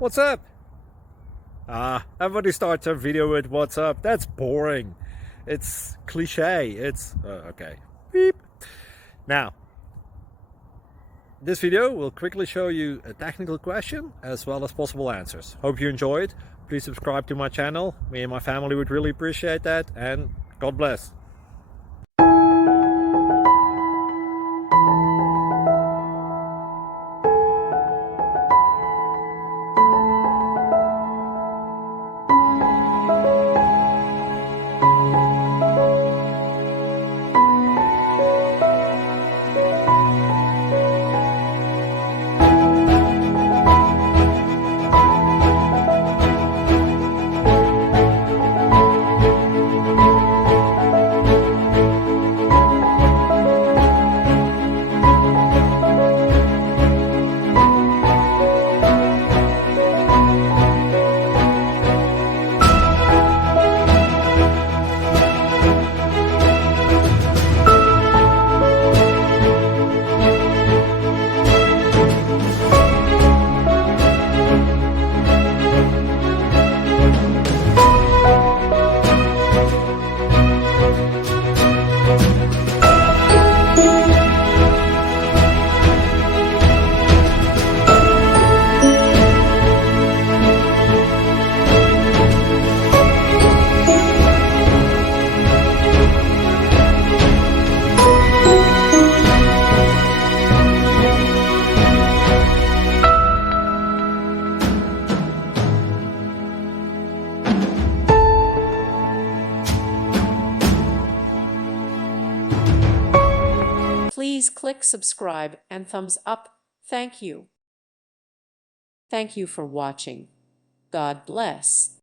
What's up? Everybody starts a video with what's up. That's boring. It's cliche. It's okay. Beep. Now, this video will quickly show you a technical question as well as possible answers. Hope you enjoyed. Please subscribe to my channel. Me and my family would really appreciate that, and God bless. Please click subscribe and thumbs up. Thank you. Thank you for watching. God bless.